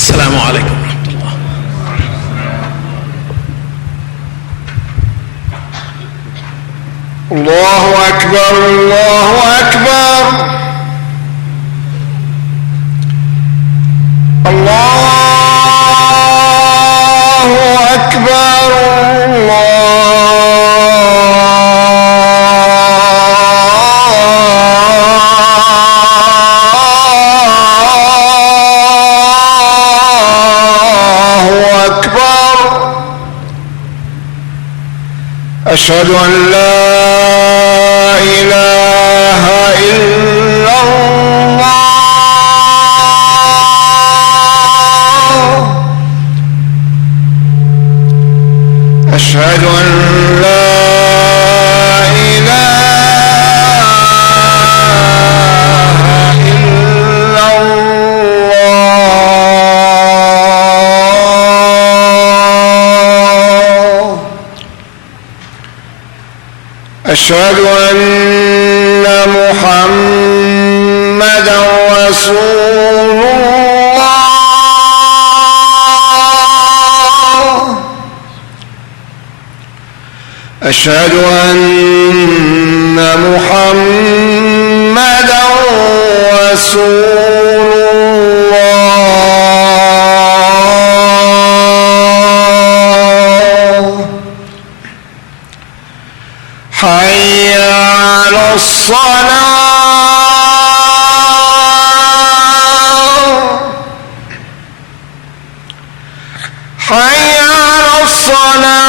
السلام عليكم ورحمة الله. الله أكبر الله أكبر الله أكبر الله أكبر. أشهد أن لا إله إلا الله. أشهد أن لا إله إلا الله. أشهد أن محمدًا رسول الله. أشهد أن محمدًا رسول الله. حي على الصلاة. حي على الصلاة.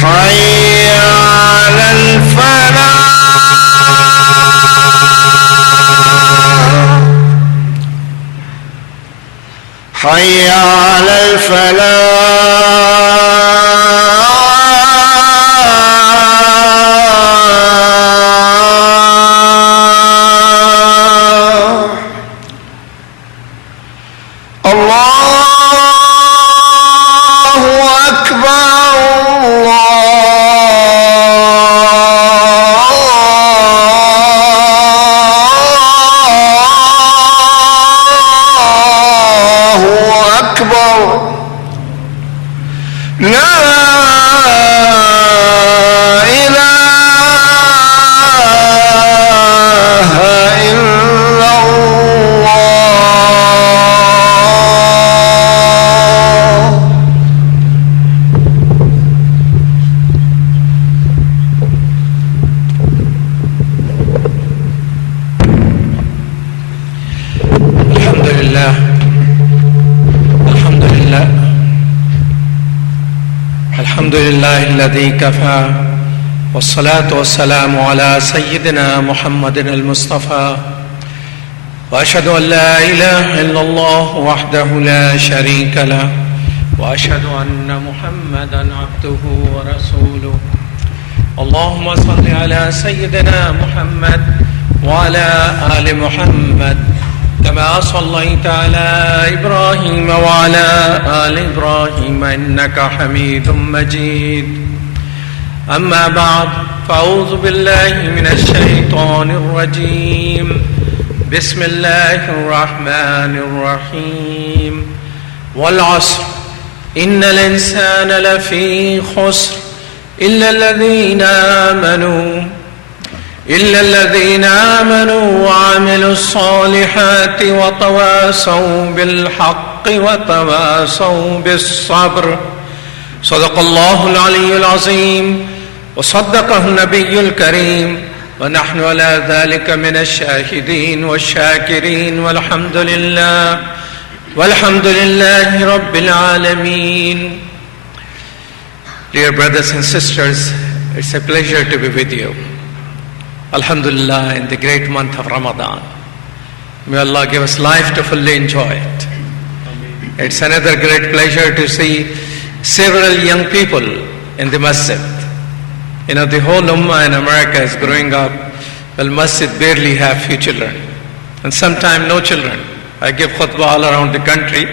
حي على الفلاح. حي على الفلاح. الله أكبر الله أكبر. لا إله إلا الله. الحمد لله الحمد لله الحمد لله الذي كفى، والصلاة والسلام على سيدنا محمد المصطفى. وأشهد أن لا إله إلا الله وحده لا شريك له، وأشهد أن محمدا عبده ورسوله. اللهم صل على سيدنا محمد وعلى آل محمد كما صليت على إبراهيم وعلى آل إبراهيم إنك حميد مجيد. أما بعد، فأعوذ بالله من الشيطان الرجيم. بسم الله الرحمن الرحيم. والعصر إن الإنسان لفي خسر إلا الذين آمنوا وعملوا الصالحات وتواصوا بالحق وتواصوا بالصبر. صدق الله العلي العظيم وصدقه النبي الكريم، ونحن على ذلك من الشاهدين والشاكرين، والحمد لله رب العالمين. Dear brothers and sisters, it's a pleasure to be with you. Alhamdulillah, in the great month of Ramadan. May Allah give us life to fully enjoy it. It's another great pleasure to see several young people in the masjid. You know, the whole ummah in America is growing up. Well, masjid barely have few children, and sometimes no children. I give khutbah all around the country.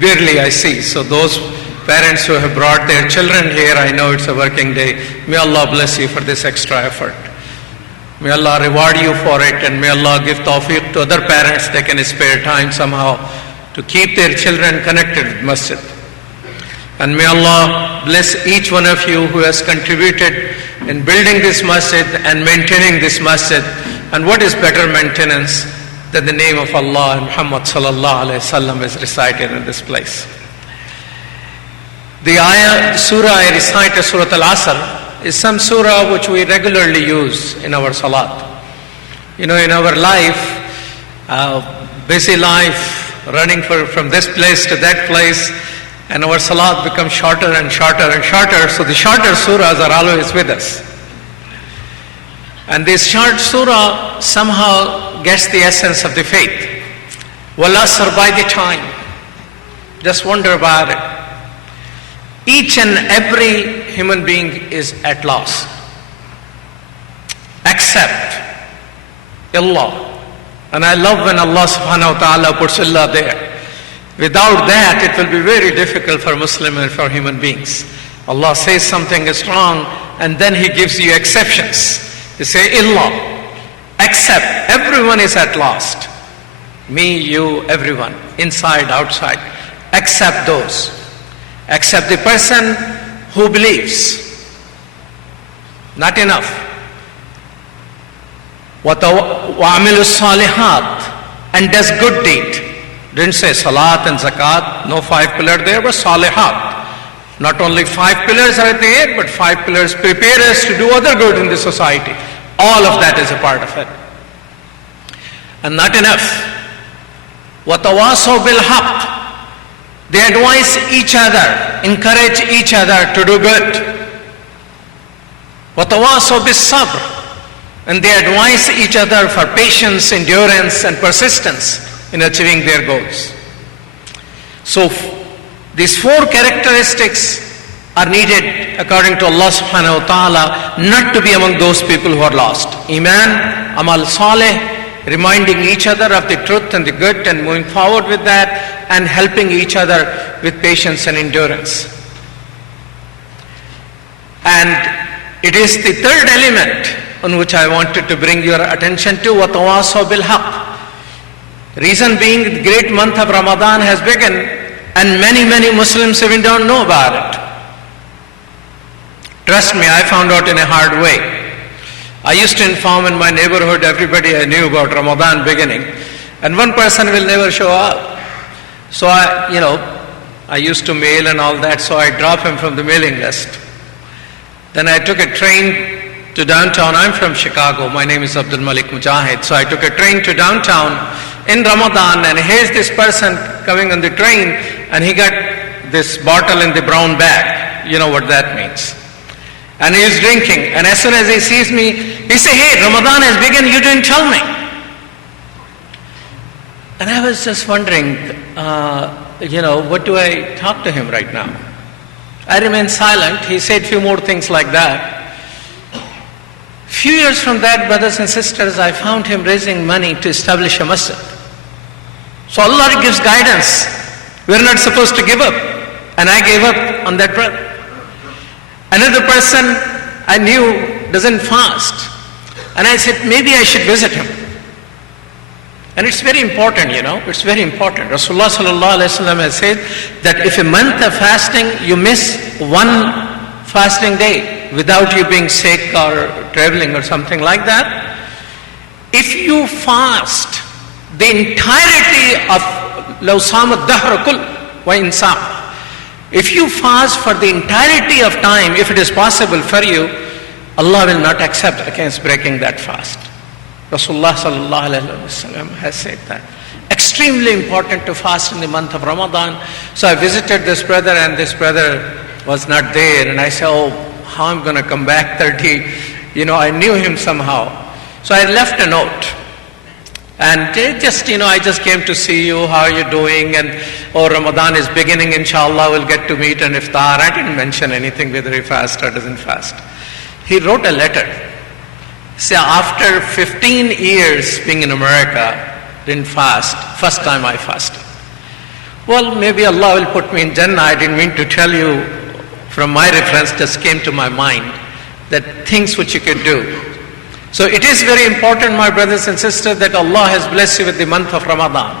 Barely I see. So those parents who have brought their children here, I know it's a working day. May Allah bless you for this extra effort. May Allah reward you for it, and may Allah give tawfiq to other parents they can spare time somehow to keep their children connected with masjid. And may Allah bless each one of you who has contributed in building this masjid and maintaining this masjid. And what is better maintenance than the name of Allah and Muhammad sallallahu alaihi wasallam is recited in this place. The ayah, surah I recite, Surah Al-Asr, is some surah which we regularly use in our salat. You know, in our life, busy life, running from this place to that place, and our salat becomes shorter and shorter and shorter, so the shorter surahs are always with us. And this short surah somehow gets the essence of the faith. Wal-Asr, by the time. Just wonder about it. Each and every human being is at loss, except Allah. And I love when Allah subhanahu wa ta'ala puts Allah there. Without that, it will be very difficult for Muslim and for human beings. Allah says something is wrong, and then He gives you exceptions. He says, Allah, except everyone is at loss. Me, you, everyone, inside, outside, except those. Except the person who believes. Not enough. وَعَمِلُوا الصَّالِحَاتِ, and does good deed. Didn't say salat and zakat, no 5 pillars there, but salihat. Not only 5 pillars are there, but 5 pillars prepare us to do other good in the society. All of that is a part of it. And not enough. وَتَوَاصَوْا بِالْحَقِّ, they advise each other, encourage each other to do good. وَتَوَاصَوْا بِالصَّبْرِ, and they advise each other for patience, endurance, and persistence in achieving their goals. So these 4 characteristics are needed according to Allah subhanahu wa ta'ala, not to be among those people who are lost. Iman, amal saleh, reminding each other of the truth and the good and moving forward with that, and helping each other with patience and endurance. And it is the third element on which I wanted to bring your attention to, وَتَوَاصَوْا بِالْحَقِّ. Reason being, the great month of Ramadan has begun, and many Muslims even don't know about it. Trust me, I found out in a hard way. I used to inform in my neighborhood everybody I knew about Ramadan beginning, and one person will never show up. So I used to mail and all that, so I drop him from the mailing list. Then I took a train to downtown. I'm from Chicago. My name is Abdul Malik Mujahid. So I took a train to downtown in Ramadan, and here's this person coming on the train, and he got this bottle in the brown bag. You know what that means. And he's drinking, and as soon as he sees me, he says, "Hey, Ramadan has begun, you didn't tell me." And I was just wondering, what do I talk to him right now? I remained silent. He said a few more things like that. Few years from that, brothers and sisters, I found him raising money to establish a masjid. So Allah gives guidance. We're not supposed to give up. And I gave up on that brother. Another person I knew doesn't fast. And I said, maybe I should visit him. And it's very important, it's very important. Rasulullah sallallahu alaihi wasallam has said that if a month of fasting, you miss one fasting day without you being sick or traveling or something like that, if you fast the entirety of law sama dahr kul wa insam, if you fast for the entirety of time, if it is possible for you, Allah will not accept against breaking that fast. Rasulullah sallallahu alaihi wasallam has said that. Extremely important to fast in the month of Ramadan. So I visited this brother, and this brother was not there, and I said, how I'm going to come back 30, I knew him somehow. So I left a note, and I just came to see you, how are you doing, and Ramadan is beginning, inshallah we'll get to meet an iftar. I didn't mention anything whether he fasts or doesn't fast. He wrote a letter. See, after 15 years being in America, didn't fast. First time I fasted. Well, maybe Allah will put me in Jannah. I didn't mean to tell you. From my reference, just came to my mind that things which you could do. So it is very important, my brothers and sisters, that Allah has blessed you with the month of Ramadan.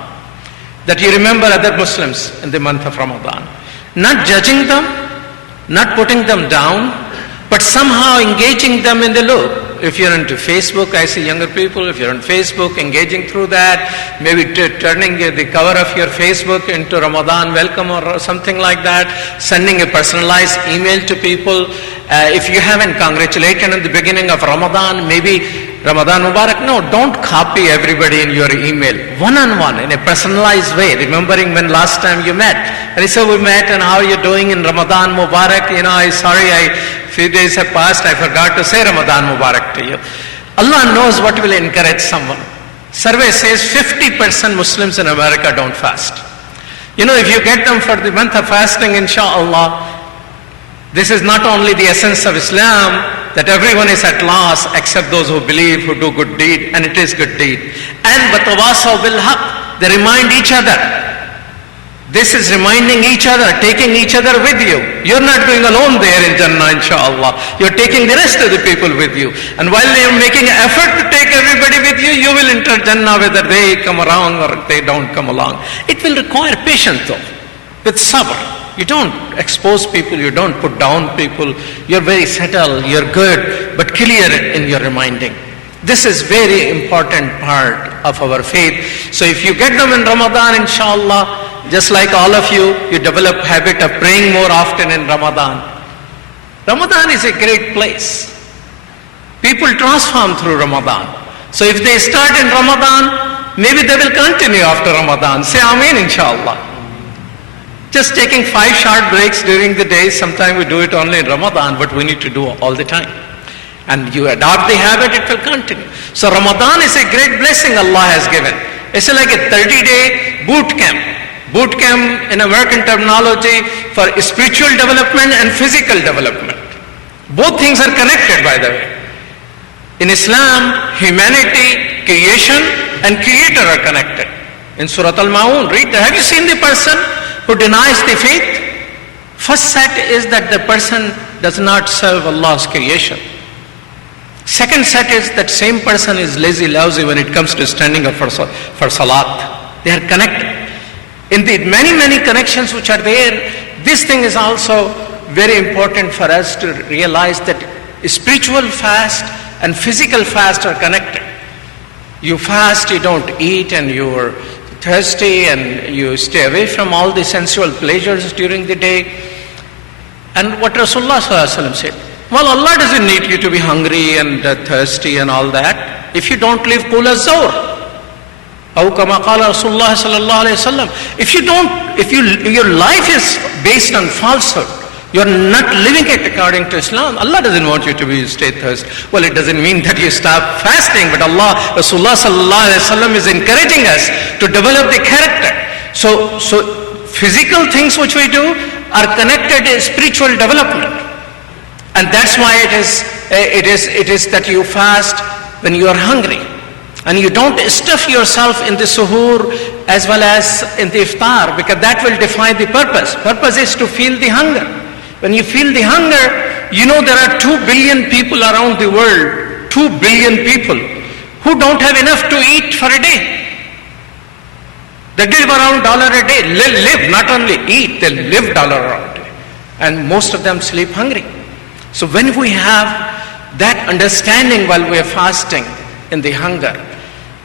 That you remember other Muslims in the month of Ramadan. Not judging them, not putting them down, but somehow engaging them in the loop. If you're into Facebook, I see younger people, if you're on Facebook, engaging through that, maybe turning the cover of your Facebook into Ramadan welcome or something like that, sending a personalized email to people. If you haven't congratulated in the beginning of Ramadan, maybe Ramadan Mubarak. No, don't copy everybody in your email. One-on-one, in a personalized way, remembering when last time you met. And he said, we met and how are you doing in Ramadan Mubarak? Few days have passed, I forgot to say Ramadan Mubarak to you. Allah knows what will encourage someone. Survey says 50% Muslims in America don't fast. If you get them for the month of fasting, inshaAllah, this is not only the essence of Islam, that everyone is at loss except those who believe, who do good deed, and it is good deed. And وَتَوَاصَوْا بِالْحَقِّ, they remind each other. This is reminding each other, taking each other with you. You're not going alone there in Jannah, inshaAllah. You're taking the rest of the people with you. And while you're making an effort to take everybody with you, you will enter Jannah whether they come around or they don't come along. It will require patience though, with sabr. You don't expose people, you don't put down people. You're very subtle, you're good, but clear in your reminding. This is very important part of our faith. So if you get them in Ramadan, inshallah, just like all of you, you develop habit of praying more often in Ramadan. Ramadan is a great place. People transform through Ramadan. So if they start in Ramadan, maybe they will continue after Ramadan. Say Ameen, inshallah. Just taking 5 short breaks during the day, sometimes we do it only in Ramadan, but we need to do all the time. And you adopt the habit, it will continue. So Ramadan is a great blessing Allah has given. It's like a 30-day boot camp. Boot camp in American terminology for spiritual development and physical development. Both things are connected, by the way. In Islam, humanity, creation and creator are connected. In Surah Al-Ma'un, read that. Have you seen the person who denies the faith? First set is that the person does not serve Allah's creation. Second set is that same person is lazy, lousy when it comes to standing up for salat. They are connected. In the many connections which are there, this thing is also very important for us to realize that spiritual fast and physical fast are connected. You fast, you don't eat, and you're thirsty, and you stay away from all the sensual pleasures during the day. And what Rasulullah ﷺ said, well, Allah doesn't need you to be hungry and thirsty and all that. If you don't live Qul az-Zawr, أو كما قال رسول الله صلى الله عليه وسلم. If your life is based on falsehood, you're not living it according to Islam. Allah doesn't want you to stay thirsty. Well, it doesn't mean that you stop fasting, but Rasulullah sallallahu alaihi wasallam is encouraging us to develop the character. So physical things which we do are connected to spiritual development, and that's why it is that you fast when you are hungry. And you don't stuff yourself in the suhoor as well as in the iftar, because that will define the purpose. Purpose is to feel the hunger. When you feel the hunger, there are 2 billion people around the world, 2 billion people who don't have enough to eat for a day. They live around $1 a day. Live, not only eat, they live $1 a day. And most of them sleep hungry. So when we have that understanding while we are fasting in the hunger,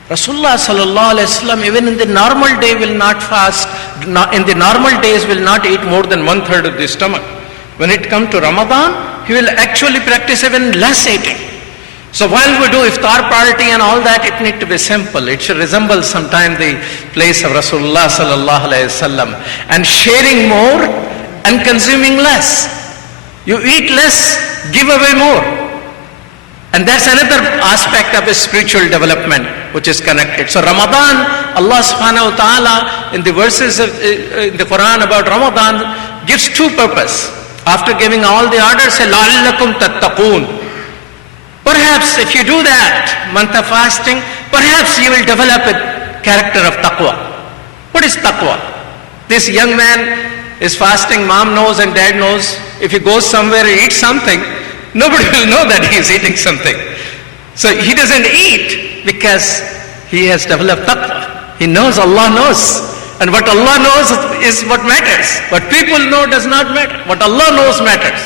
Rasulullah sallallahu alaihi wasallam even in the normal day will not fast, in the normal days will not eat more than 1/3 of the stomach. When it comes to Ramadan, he will actually practice even less eating. So while we do iftar party and all that, it need to be simple. It should resemble sometime the place of Rasulullah sallallahu alaihi wasallam, and sharing more and consuming less. You eat less, give away more. And that's another aspect of spiritual development which is connected. So Ramadan, Allah subhanahu wa ta'ala in the verses of in the Quran about Ramadan gives 2 purposes. After giving all the orders, say لَعَلَّكُمْ تَتَّقُونَ. Perhaps if you do that, month of fasting, perhaps you will develop character of taqwa. What is taqwa? This young man is fasting, mom knows and dad knows. If he goes somewhere and eats something, nobody will know that he is eating something. So he doesn't eat because he has developed taqwa. He knows Allah knows. And what Allah knows is what matters. What people know does not matter. What Allah knows matters.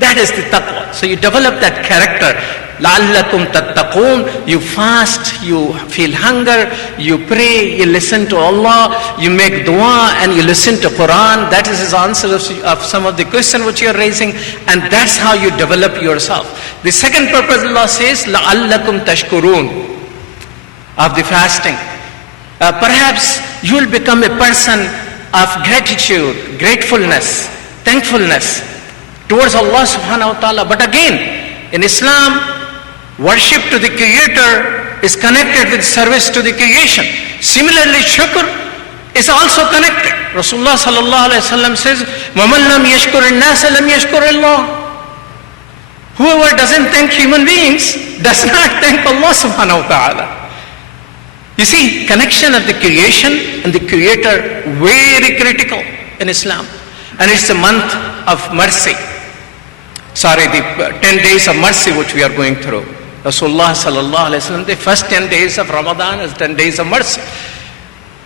That is the taqwa. So you develop that character. لَعَلَّكُمْ تَتَّقُونَ. You fast, you feel hunger, you pray, you listen to Allah, you make dua and you listen to Quran. That is his answer of some of the question which you are raising. And that's how you develop yourself. The second purpose Allah says, لَعَلَّكُمْ تَشْكُرُونَ. Of the fasting. Perhaps you will become a person of gratitude, gratefulness, thankfulness towards Allah subhanahu wa ta'ala. But again, in Islam, worship to the Creator is connected with service to the creation. Similarly, shukr is also connected. Rasulullah sallallahu alayhi wa sallam says, وَمَنْ لَمْ يَشْكُرِ النَّاسَ لَمْ يَشْكُرِ اللَّهِ. Whoever doesn't thank human beings does not thank Allah subhanahu wa ta'ala. You see, connection of the creation and the Creator, very critical in Islam. And it's the month of mercy. The 10 days of mercy which we are going through. Rasulullah sallallahu alayhi wa sallam, the first 10 days of Ramadan is 10 days of mercy.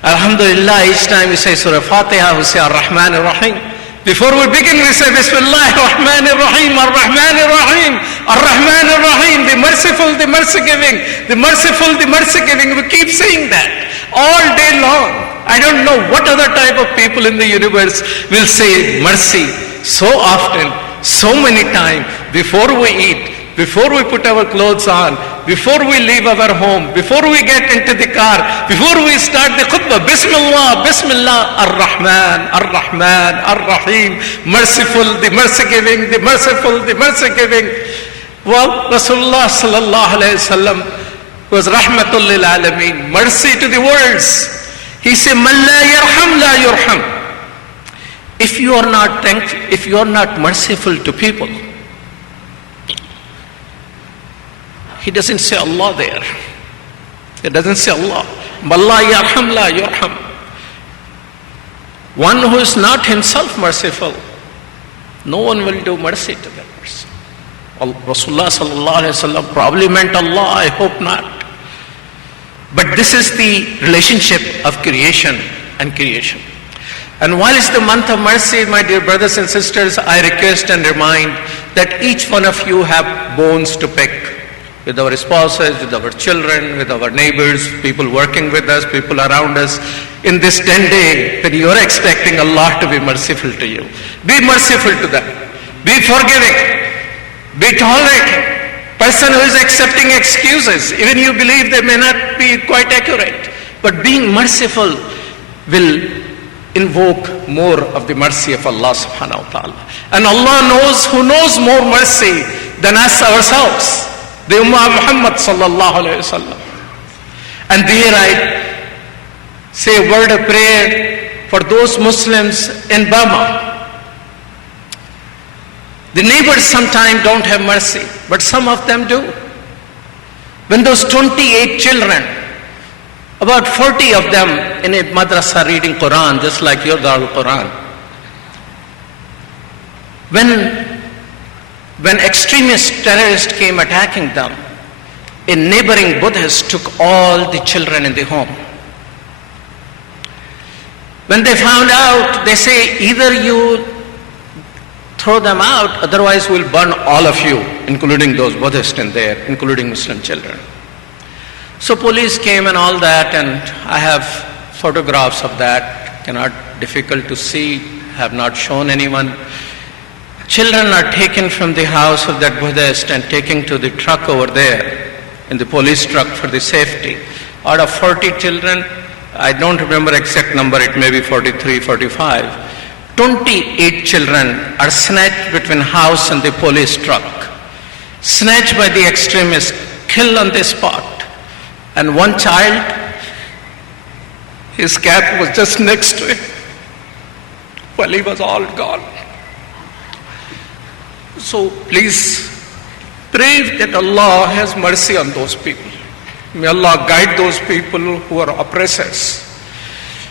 Alhamdulillah, each time we say Surah Fatiha, we say Ar-Rahman Ar-Rahim. Before we begin, we say Bismillah Ar-Rahman Ar-Rahim, Ar-Rahman Ar-Rahim, Ar-Rahman Ar-Rahim, the merciful, the mercy giving, the merciful, the mercy giving. We keep saying that all day long. I don't know what other type of people in the universe will say mercy so often, so many times, before we eat, before we put our clothes on, before we leave our home, before we get into the car, before we start the khutbah. Bismillah, Bismillah, Ar-Rahman, Ar-Rahman, Ar-Rahim, merciful, the mercy giving, the merciful, the mercy giving. Well, Rasulullah sallallahu alayhi wa sallam was rahmatul lil alameen, mercy to the worlds. He said, Man la yarham la yurham. If you are not thankful, if you are not merciful to people, he doesn't say Allah there. He doesn't say Allah. Man la yarham la yurham. One who is not himself merciful, no one will do mercy to that person. Rasulullah sallallahu alayhi wa sallam probably meant Allah, I hope not. But this is the relationship of creation and creation. And while it's the month of mercy, my dear brothers and sisters, I request and remind that each one of you have bones to pick with our spouses, with our children, with our neighbors, people working with us, people around us. In this 10 days, when you are expecting Allah to be merciful to you, be merciful to them. Be forgiving. Be tolerating. Person who is accepting excuses, even you believe they may not be quite accurate, but being merciful will invoke more of the mercy of Allah subhanahu wa ta'ala. And Allah knows, who knows more mercy than us ourselves, the Ummah of Muhammad sallallahu alayhi wa sallam. And there I say a word of prayer for those Muslims in Burma. The neighbors sometimes don't have mercy, but some of them do. When those 28 children, about 40 of them in a madrasa reading Quran, just like your Darul Quran, when extremist terrorists came attacking them, a neighboring Buddhist took all the children in the home. When they found out, they say, either you throw them out, otherwise we'll burn all of you, including those Buddhists in there, including Muslim children. So police came and all that, and I have photographs of that, difficult to see, have not shown anyone. Children are taken from the house of that Buddhist and taken to the truck over there, in the police truck for the safety. Out of 40 children, I don't remember exact number, it may be 43, 45. 28 children are snatched between house and the police truck, snatched by the extremists, killed on the spot. And one child, his cap was just next to him. Well, he was all gone. So please pray that Allah has mercy on those people. May Allah guide those people who are oppressors.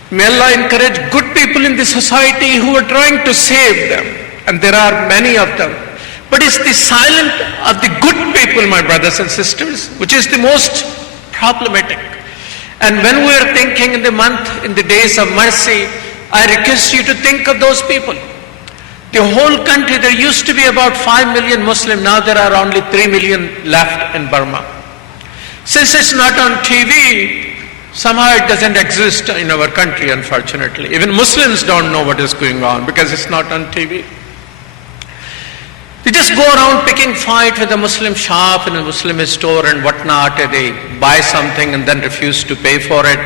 May Allah encourage good people in the society who are trying to save them. And there are many of them. But it's the silence of the good people, my brothers and sisters, which is the most problematic. And when we are thinking in the days of mercy, I request you to think of those people. The whole country, there used to be about 5 million Muslims, now there are only 3 million left in Burma. Since it's not on TV, somehow it doesn't exist in our country, unfortunately. Even Muslims don't know what is going on because it's not on TV. They just go around picking fight with a Muslim shop in a Muslim store and whatnot. They buy something and then refuse to pay for it.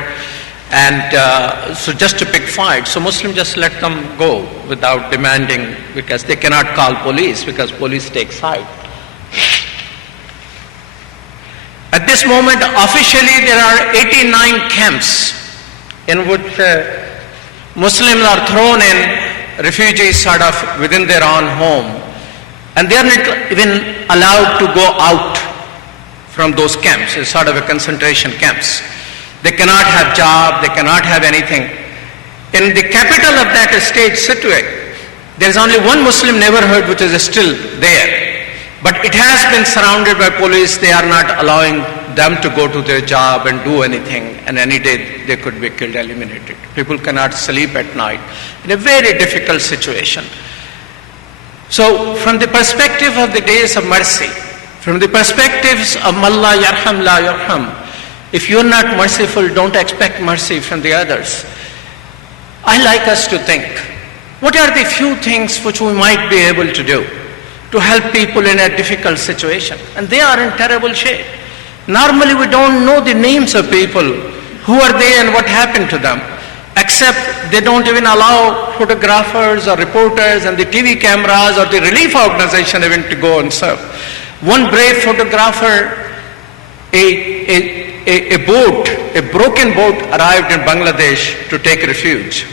And so just to pick fight. So Muslims just let them go without demanding, because they cannot call police because police take side. At this moment, officially there are 89 camps in which Muslims are thrown in, refugees sort of within their own home. And they are not even allowed to go out from those camps. It's sort of a concentration camps. They cannot have job, they cannot have anything. In the capital of that state, Sittwe, there is only one Muslim neighborhood which is still there. But it has been surrounded by police. They are not allowing them to go to their job and do anything. And any day they could be killed, eliminated. People cannot sleep at night. In a very difficult situation. So from the perspective of the days of mercy, from the perspectives of Malla Yarham La Yarham, if you're not merciful, don't expect mercy from the others. I like us to think, what are the few things which we might be able to do to help people in a difficult situation? And they are in terrible shape. Normally we don't know the names of people, who are they and what happened to them, except they don't even allow photographers or reporters and the TV cameras or the relief organization even to go and serve. One brave photographer, a broken boat arrived in Bangladesh to take refuge.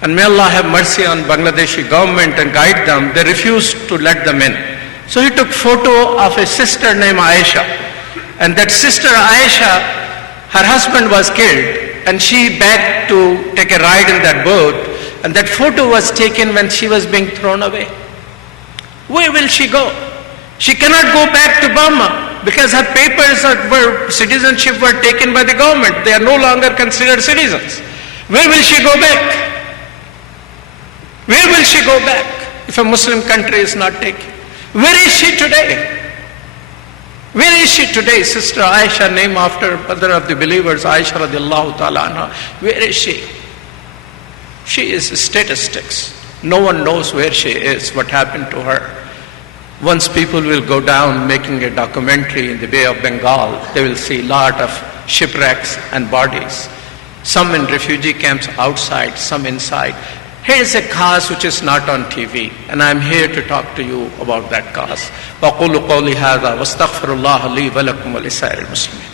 And may Allah have mercy on Bangladeshi government and guide them. They refused to let them in. So he took photo of a sister named Aisha. And that sister Aisha, her husband was killed. And she begged to take a ride in that boat. And that photo was taken when she was being thrown away. Where will she go? She cannot go back to Burma because her papers citizenship were taken by the government. They are no longer considered citizens. Where will she go back? Where will she go back if a Muslim country is not taken? Where is she today? Where is she today? Sister Aisha, named after mother of the believers, Aisha radiallahu ta'ala anha. Where is she? She is statistics. No one knows where she is, what happened to her. Once people will go down making a documentary in the Bay of Bengal, they will see a lot of shipwrecks and bodies. Some in refugee camps outside, some inside. Here is a cause which is not on TV, and I am here to talk to you about that cause. وَقُولُوا قَوْلِي هَذَا وَاسْتَغْفِرُ اللَّهَ لِي وَلَكُمْ وَلِسَائِرِ الْمُسْلِمِينَ.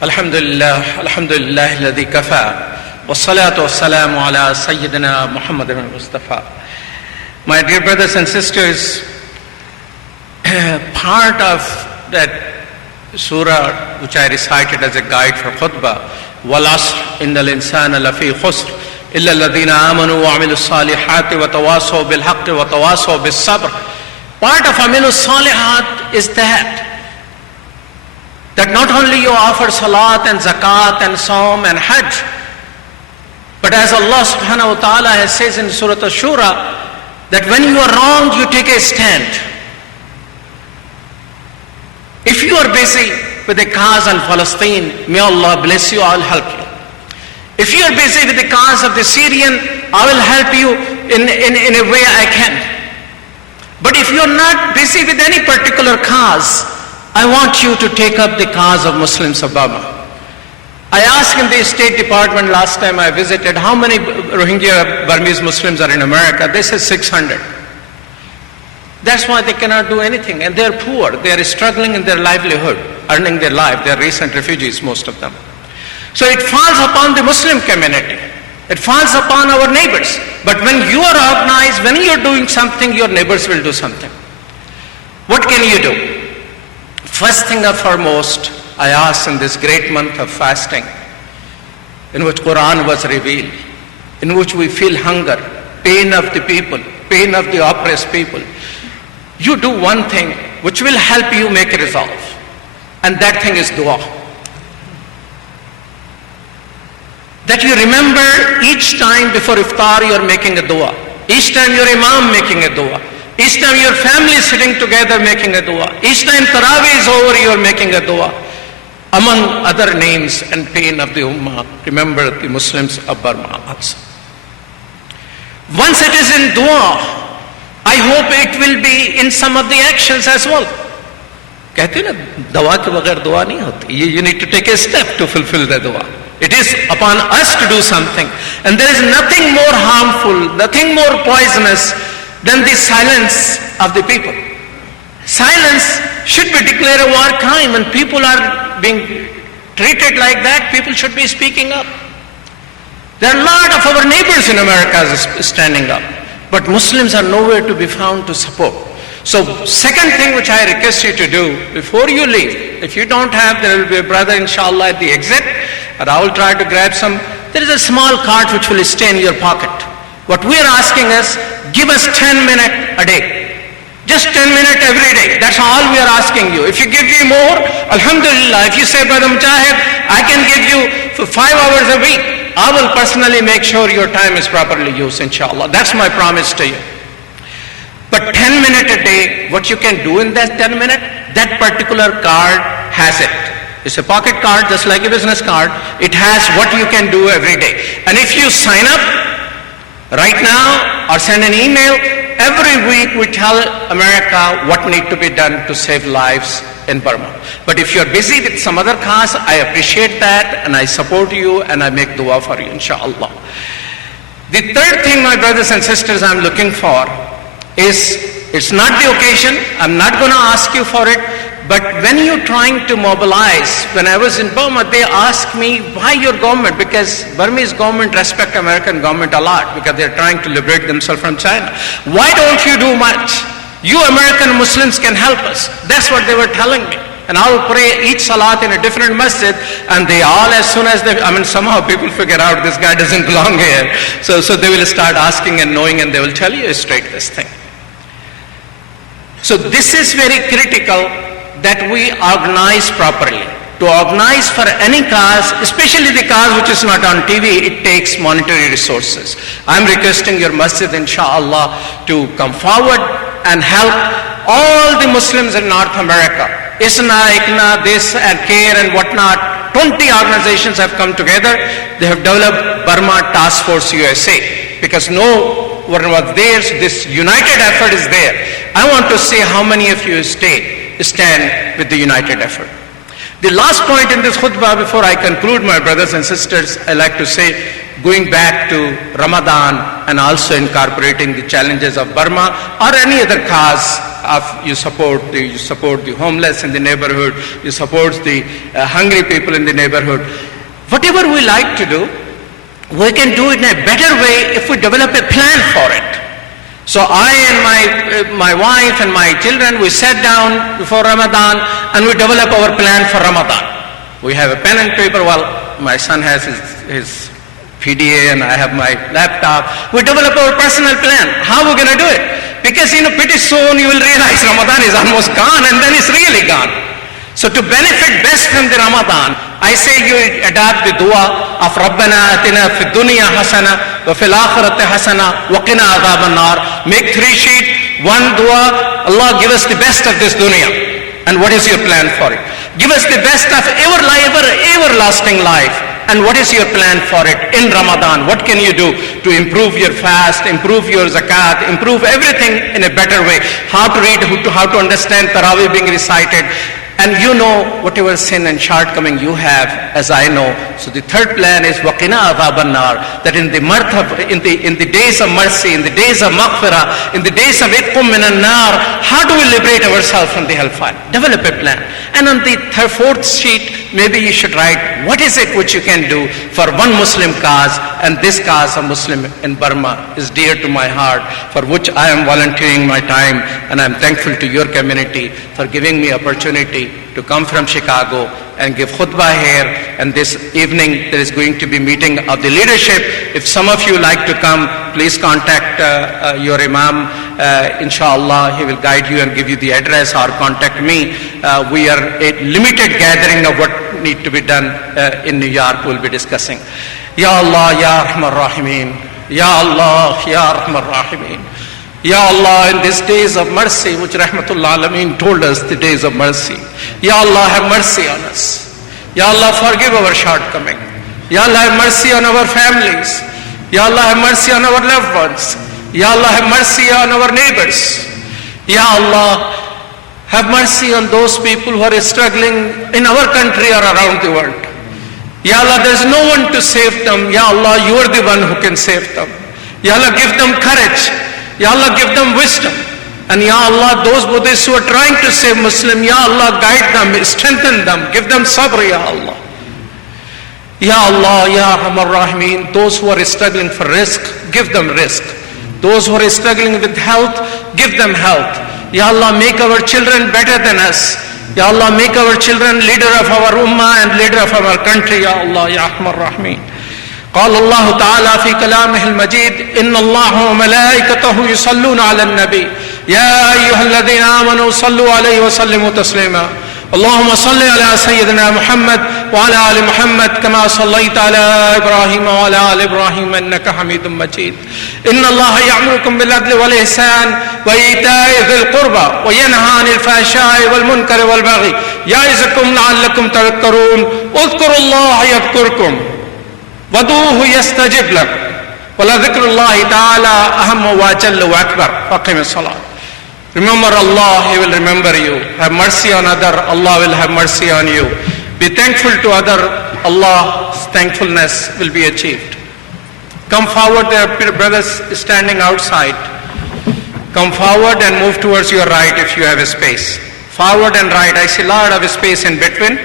Alhamdulillah alladhi kafa. Wassalatu wassalamu ala Sayyidina Muhammadin al-Mustafa. My dear brothers and sisters, part of that surah which I recited as a guide for khutbah, wal asr innal insana lafi khusr illa alladhina amanu wa amilu salihati wa tawasaw bil haqqi wa tawasaw bis sabr. Part of amilu salihat is that not only you offer salat and zakat and saum and hajj, but as Allah subhanahu wa ta'ala has says in Surah Ash-Shura, that when you are wronged, you take a stand. If you are busy with the cause on Palestine, may Allah bless you, I'll help you. If you are busy with the cause of the Syrian, I will help you in a way I can. But if you are not busy with any particular cause, I want you to take up the cause of Muslims of Burma. I asked in the State Department last time I visited, how many Rohingya Burmese Muslims are in America? They said 600. That's why they cannot do anything, and they are poor. They are struggling in their livelihood. earning their life. They are recent refugees, most of them. So it falls upon the Muslim community. It falls upon our neighbors. But when you are organized, when you are doing something, your neighbors will do something. What can you do? First thing and foremost, I ask in this great month of fasting, in which Quran was revealed, in which we feel hunger, pain of the people, pain of the oppressed people, you do one thing which will help you make a resolve. And that thing is dua. That you remember each time before iftar you are making a dua. Each time your imam making a dua. Each time your family is sitting together making a dua. Each time Tarawih is over you are making a dua. Among other names and pain of the ummah, remember the Muslims of Burma also. Once it is in dua, I hope it will be in some of the actions as well. कहते हैं ना, दवा के बगैर दुआ नहीं होती. You need to take a step to fulfill the dua. It is upon us to do something. And there is nothing more harmful, nothing more poisonous than the silence of the people. Silence should be declared a war crime. When people are being treated like that, people should be speaking up. There are a lot of our neighbors in America standing up, but Muslims are nowhere to be found to support. So second thing which I request you to do before you leave, if you don't have, there will be a brother inshallah at the exit, and I will try to grab some. There is a small card which will stay in your pocket. What we are asking is, give us 10 minutes a day. Just 10 minutes every day. That's all we are asking you. If you give me more, alhamdulillah. If you say, Brother Mujahid, I can give you for 5 hours a week, I will personally make sure your time is properly used, inshallah. That's my promise to you. But 10 minutes a day, what you can do in that 10 minutes, that particular card has it. It's a pocket card, just like a business card. It has what you can do every day. And if you sign up right now or send an email, every week we tell America what needs to be done to save lives in Burma. But if you're busy with some other cause, I appreciate that and I support you and I make dua for you, inshallah. The third thing, my brothers and sisters, I'm looking for is, it's not the occasion, I'm not going to ask you for it, but when you're trying to mobilize, when I was in Burma, they asked me, why your government? Because Burmese government respect American government a lot because they're trying to liberate themselves from China. Why don't you do much? You American Muslims can help us. That's what they were telling me. And I will pray each salat in a different masjid, and they all, as soon as they, somehow people figure out this guy doesn't belong here. So they will start asking and knowing, and they will tell you straight this thing. So this is very critical that we organize properly. To organize for any cause, especially the cause which is not on TV, it takes monetary resources. I'm requesting your masjid, inshallah, to come forward and help all the Muslims in North America. ISNA, ICNA, this and CARE and whatnot, 20 organizations have come together. They have developed Burma Task Force USA because no one was there, so this united effort is there. I want to see how many of you stand with the united effort. The last point in this khutbah before I conclude, my brothers and sisters, I like to say, going back to Ramadan and also incorporating the challenges of Burma or any other cause of you support the homeless in the neighborhood, you support the hungry people in the neighborhood. Whatever we like to do, we can do it in a better way if we develop a plan for it. So I and my wife and my children, we sat down before Ramadan and we develop our plan for Ramadan. We have a pen and paper. Well, my son has his PDA and I have my laptop. We develop our personal plan. How are we going to do it? Because pretty soon you will realize Ramadan is almost gone and then it's really gone. So to benefit best from the Ramadan, I say you adopt the dua of Rabbana atina fid dunya hasana wa fil akhirati hasana wa qina adhaban nar. Make 3 sheets, 1 dua, Allah give us the best of this dunya. And what is your plan for it? Give us the best of everlasting life. And what is your plan for it in Ramadan? What can you do to improve your fast, improve your zakat, improve everything in a better way? How to read, how to understand Tarawih being recited. And you know whatever sin and shortcoming you have, as I know. So the third plan is waqina adhaban nar, that in the days of mercy, in the days of maghfirah, in the days of itqum minan nar, how do we liberate ourselves from the hellfire? Develop a plan. And on the fourth sheet, maybe you should write what is it which you can do for one Muslim cause, and this cause of Muslim in Burma is dear to my heart, for which I am volunteering my time, and I am thankful to your community for giving me opportunity to come from Chicago and give khutbah here. And this evening there is going to be meeting of the leadership. If some of you like to come, please contact your imam. Inshallah, he will guide you and give you the address, or contact me. We are a limited gathering of what need to be done in New York. We'll be discussing. Ya Allah, Ya Rahman Rahimeen. Ya Allah, Ya Rahman Rahimeen. Ya Allah, in these days of mercy, which Rahmatullah Alameen told us, the days of mercy. Ya Allah, have mercy on us. Ya Allah, forgive our shortcoming. Ya Allah, have mercy on our families. Ya Allah, have mercy on our loved ones. Ya Allah, have mercy on our neighbors. Ya Allah, have mercy on those people who are struggling in our country or around the world. Ya Allah, there is no one to save them. Ya Allah, you are the one who can save them. Ya Allah, give them courage. Ya Allah, give them wisdom. And Ya Allah, those Buddhists who are trying to save Muslim, Ya Allah, guide them, strengthen them, give them sabr, Ya Allah. Ya Allah, Ya Rahman Rahimeen, those who are struggling for risk, give them risk. Those who are struggling with health, give them health. Ya Allah, make our children better than us. Ya Allah, make our children leader of our ummah and leader of our country, Ya Allah, Ya Rahman Rahimeen. قال الله تعالى في كلامه المجيد إن الله وملائكته يصلون على النبي يا أيها الذين آمنوا صلوا عليه وسلموا تسليما اللهم صل على سيدنا محمد وعلى آل محمد كما صليت على إبراهيم وعلى آل إبراهيم إنك حميد مجيد إن الله يأمركم بالعدل والإحسان وإيتاء ذي القربى وينهى عن الفحشاء والمنكر والبغي يعظكم لعلكم تذكرون اذكروا الله يذكركم وَدُوهُ يَسْتَجِبْ لَكُمْ وَلَذِكْرُ اللَّهِ تَعَالَى أَهَمُّ وَأَجَلُّ وَأَكْبَرُ فَأَقِمِ الصَّلَاةَ. Remember Allah, He will remember you. Have mercy on other, Allah will have mercy on you. Be thankful to other, Allah's thankfulness will be achieved. Come forward, there are brothers standing outside. Come forward and move towards your right if you have a space. Forward and right. I see a lot of space in between.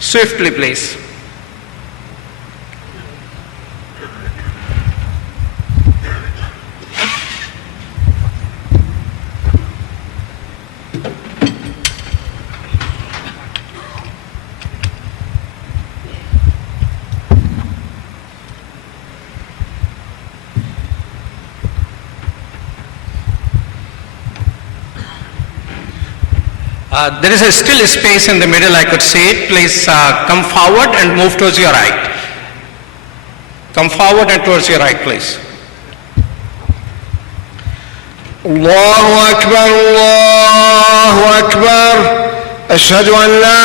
Swiftly, please. There is still a space in the middle, I could see. Please come forward and move towards your right. Come forward and towards your right, please. Allahu Akbar, Allahu Akbar. Ashhadu an la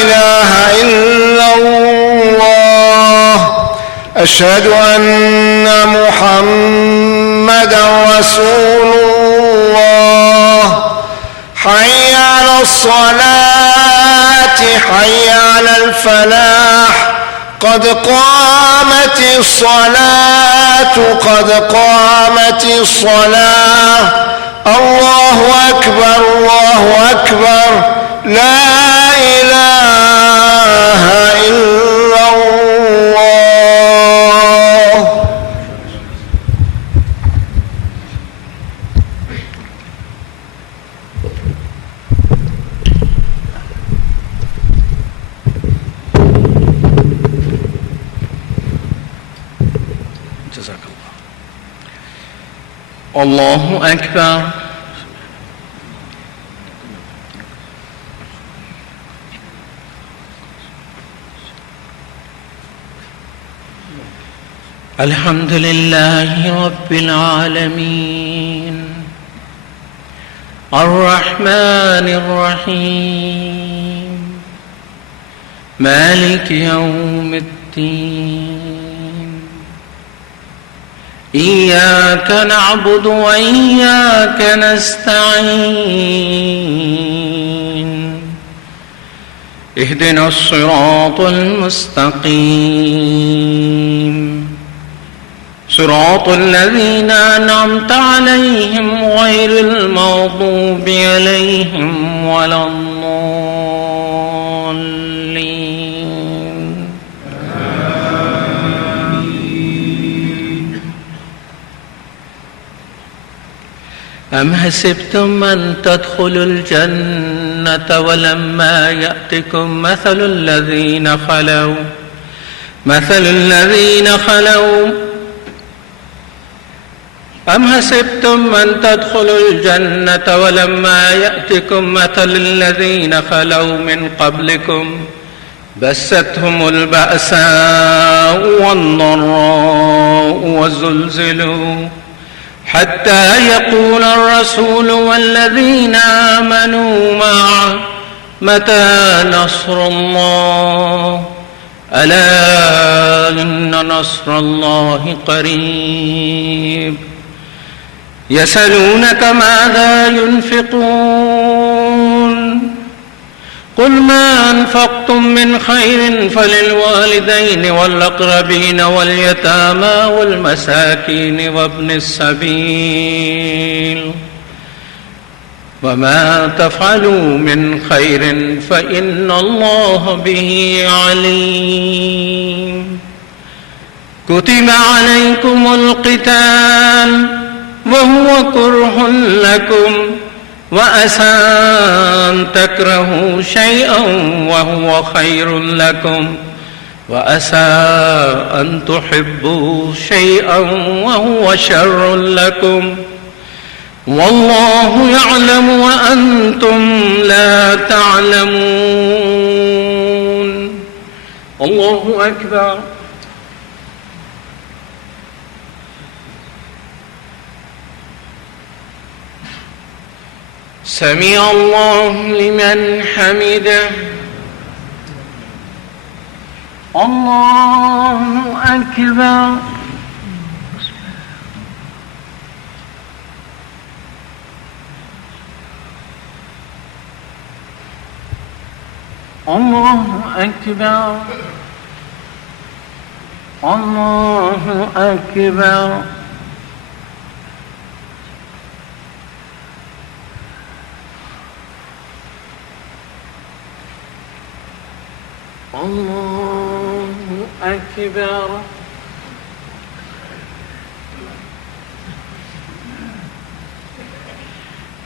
ilaha illallah. Ashhadu anna Muhammadan Rasulullah. حي على الصلاة حي على الفلاح قد قامت الصلاة قد قامت الصلاة الله أكبر الله أكبر لا إله إلا الله. Allahu Akbar. Alhamdulillahi Rabbil Alameen. Ar-Rahmanir Rahim. Malik Yawmiddin. إياك نعبد وإياك نستعين اهدنا الصراط المستقيم صراط الذين أنعمت عليهم غير المغضوب عليهم ولا الضالين. أم حسبتم أن تدخلوا الجنة ولما يأتكم مثل الذين خلوا أم حسبتم أن تدخلوا الجنة ولما يأتكم مثل الذين خلوا من قبلكم بستهم البأساء والضراء وزلزلوا حتى يقول الرسول والذين آمنوا معه متى نصر الله ألا إن نصر الله قريب. يسألونك ماذا ينفقون قل ما أنفقتم من خير فللوالدين والأقربين واليتامى والمساكين وابن السبيل وما تفعلوا من خير فإن الله به عليم. كتب عليكم القتال وهو كره لكم وعسى أن تكرهوا شيئا وهو خير لكم وعسى أن تحبوا شيئا وهو شر لكم والله يعلم وأنتم لا تعلمون. الله أكبر. سمع الله لمن حمده. الله أكبر. الله أكبر. الله أكبر. الله أكبر.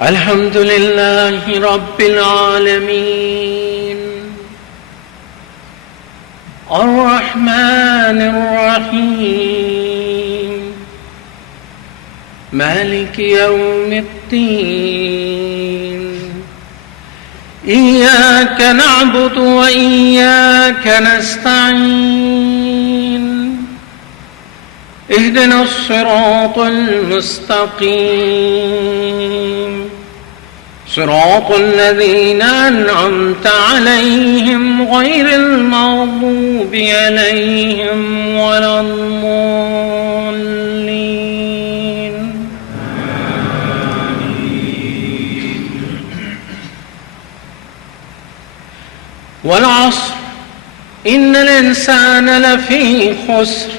الحمد لله رب العالمين الرحمن الرحيم مالك يوم الدين إياك نعبد وإياك نستعين اهدنا الصراط المستقيم صراط الذين أنعمت عليهم غير المغضوب عليهم ولا الضالين. والعصر إن الإنسان لفي خسر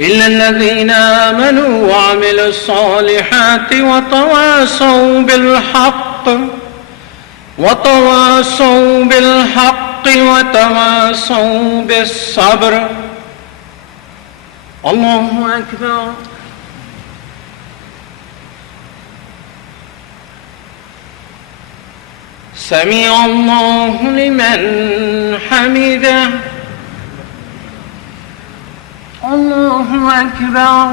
إلا الذين آمنوا وعملوا الصالحات وتواصوا بالحق وتواصوا بالصبر. الله أكبر. سمع الله لمن حمده. الله أكبر.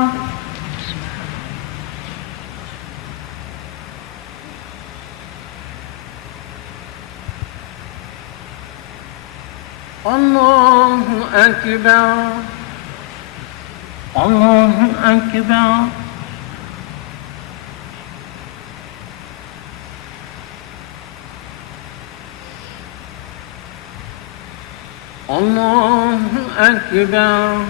الله أكبر. الله أكبر. الله أكبر.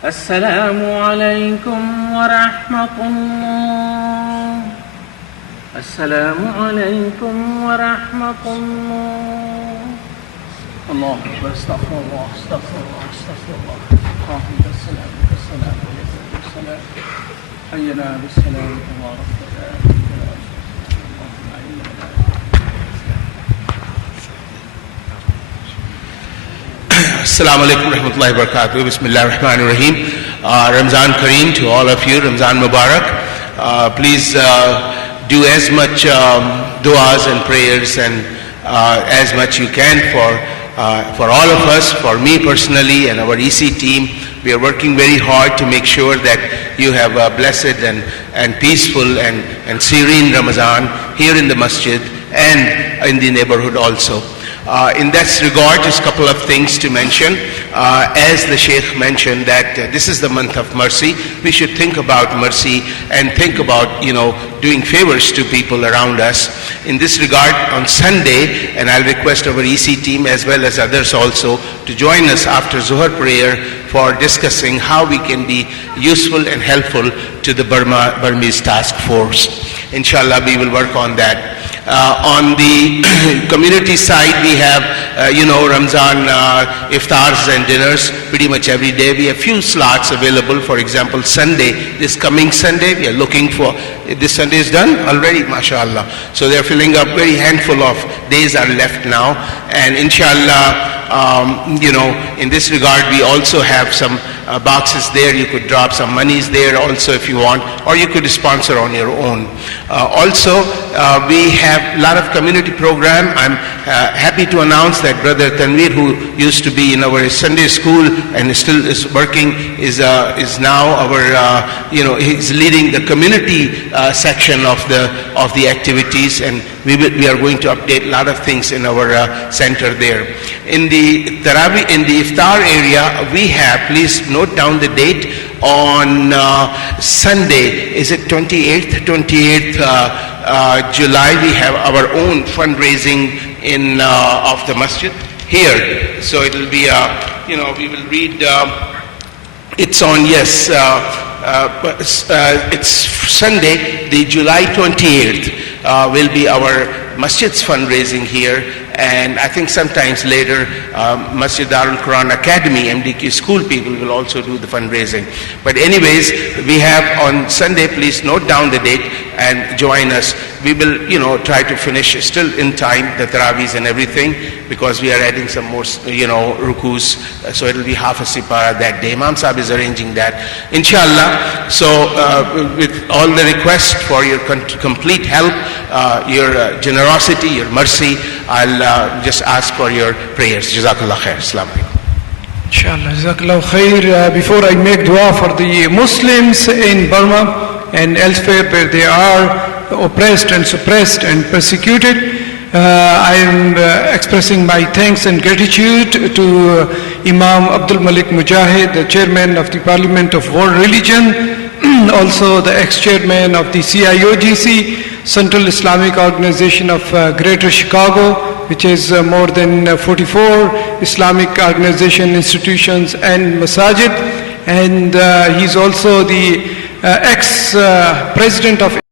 السلام عليكم ورحمة الله. السلام عليكم ورحمة الله. الله أكبر. استغفر الله استغفر الله استغفر الله. اللهم بالسلام بالسلام بالسلام. حينا بالسلام تبارك وتعالى. Assalamu alaikum warahmatullahi wabarakatuh. Bismillah ar-Rahman ar-Rahim. Ramzan Kareem to all of you. Ramzan Mubarak. Please do as much du'as and prayers and as much you can for all of us, for me personally and our EC team. We are working very hard to make sure that you have a blessed and peaceful and serene Ramadan here in the masjid and in the neighborhood also. In that regard, just a couple of things to mention. As the Sheikh mentioned that this is the month of mercy, we should think about mercy and think about, doing favors to people around us. In this regard, on Sunday, and I'll request our EC team as well as others also to join us after Zuhr prayer for discussing how we can be useful and helpful to the Burmese task force. Inshallah, we will work on that. On the community side, we have, Ramzan iftars and dinners pretty much every day. We have few slots available. For example, Sunday, this coming Sunday, we are looking for, this Sunday is done already, mashallah. So they are filling up, very handful of days are left now. And inshallah, in this regard, we also have some boxes there. You could drop some monies there also if you want, or you could sponsor on your own. Also, we have a lot of community program. I'm happy to announce that Brother Tanveer, who used to be in our Sunday school and still is working, is now our, he's leading the community section of the activities, and we are going to update a lot of things in our center there. In the Tarawih, in the iftar area, we have, please note down the date, on Sunday, is it 28th July, we have our own fundraising of the masjid here. So it will be, we will read, it's on, yes, it's Sunday, the July 28th will be our masjid's fundraising here. And I think sometimes later, Masjid Darul Quran Academy, MDQ school people will also do the fundraising. But anyways, we have on Sunday, please note down the date and join us. We will, try to finish still in time, the Tarawis and everything, because we are adding some more, rukus. So it will be half a sipara that day. Imam Sahib is arranging that, inshallah. So with all the requests for your complete help, your generosity, your mercy, I'll just ask for your prayers. Jazakallah khair. Assalamu alaikum. Inshallah, Jazakallah khair. Before I make dua for the Muslims in Burma and elsewhere where they are oppressed and suppressed and persecuted, I am expressing my thanks and gratitude to Imam Abdul Malik Mujahid, the chairman of the Parliament of World Religion, also the ex-chairman of the CIOGC, Central Islamic Organization of Greater Chicago, which is more than 44 Islamic organization, institutions and masajid. And he's also the ex-president of